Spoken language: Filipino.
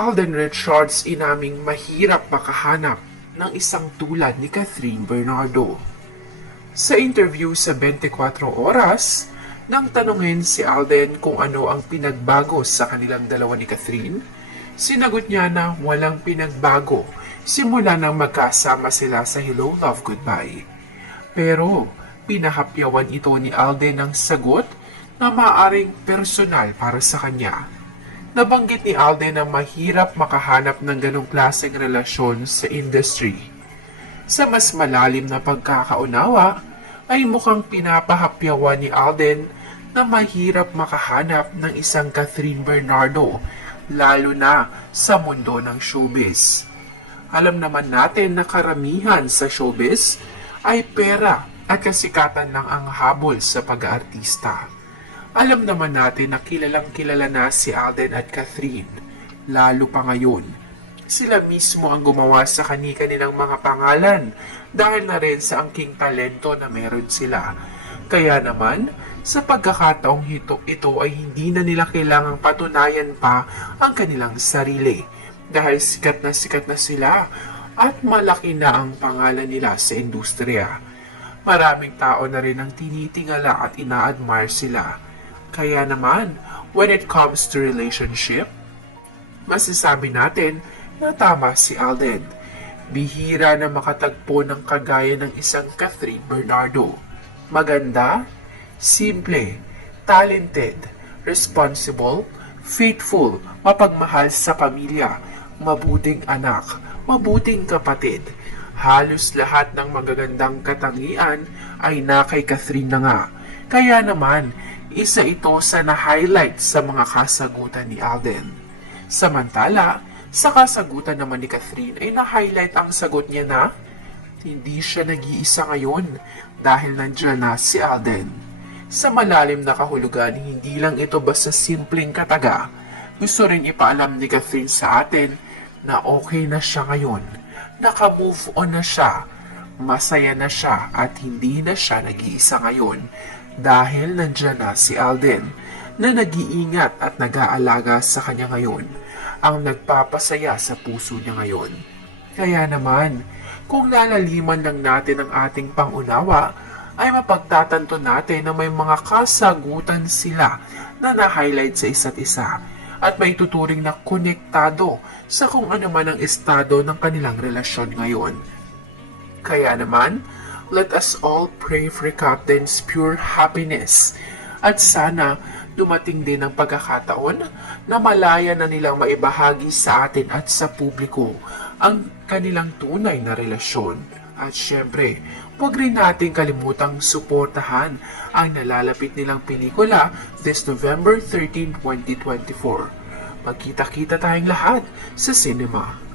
Alden Richards inaming mahirap makahanap ng isang tulad ni Catherine Bernardo. Sa interview sa 24 Oras, nang tanungin si Alden kung ano ang pinagbago sa kanilang dalawa ni Catherine, sinagot niya na walang pinagbago simula nang magkasama sila sa Hello Love Goodbye. Pero pinahapyawan ito ni Alden ng sagot na maaaring personal para sa kanya. Nabanggit ni Alden na mahirap makahanap ng ganong klaseng relasyon sa industry. Sa mas malalim na pagkakaunawa, ay mukhang pinapahapyawan ni Alden na mahirap makahanap ng isang Catherine Bernardo, lalo na sa mundo ng showbiz. Alam naman natin na karamihan sa showbiz ay pera at kasikatan lang ang habol sa pag-aartista. Alam naman natin na kilalang kilala na si Alden at Catherine, lalo pa ngayon. Sila mismo ang gumawa sa kani-kanilang mga pangalan dahil na rin sa angking talento na meron sila. Kaya naman, sa pagkakataong ito ay hindi na nila kailangang patunayan pa ang kanilang sarili dahil sikat na sila at malaki na ang pangalan nila sa industriya. Maraming tao na rin ang tinitingala at ina-admire sila. Kaya naman, when it comes to relationship, masasabi natin na tama si Alden. Bihira na makatagpo ng kagaya ng isang Catherine Bernardo. Maganda, simple, talented, responsible, faithful, mapagmahal sa pamilya, mabuting anak, mabuting kapatid. Halos lahat ng magagandang katangian ay na kay Catherine na nga. Kaya naman, isa ito sa na-highlight sa mga kasagutan ni Alden. Samantala, sa kasagutan naman ni Catherine ay na-highlight ang sagot niya na hindi siya nag-iisa ngayon dahil nandiyan na si Alden. Sa malalim na kahulugan, hindi lang ito basta simpleng kataga. Gusto rin ipaalam ni Catherine sa atin na okay na siya ngayon. Naka-move on na siya. Masaya na siya at hindi na siya nag-iisa ngayon dahil nandiyan na si Alden na nag-iingat at nag-aalaga sa kanya ngayon, ang nagpapasaya sa puso niya ngayon. Kaya naman, kung lalaliman lang natin ang ating pangunawa, ay mapagtatanto natin na may mga kasagutan sila na na-highlight sa isa't isa at may tuturing na konektado sa kung ano man ang estado ng kanilang relasyon ngayon. Kaya naman, let us all pray for Captain's pure happiness at sana dumating din ang pagkakataon na malaya na nilang maibahagi sa atin at sa publiko ang kanilang tunay na relasyon. At syempre, huwag rin natin kalimutang suportahan ang nalalapit nilang pelikula this November 13, 2024. Magkita-kita tayong lahat sa cinema.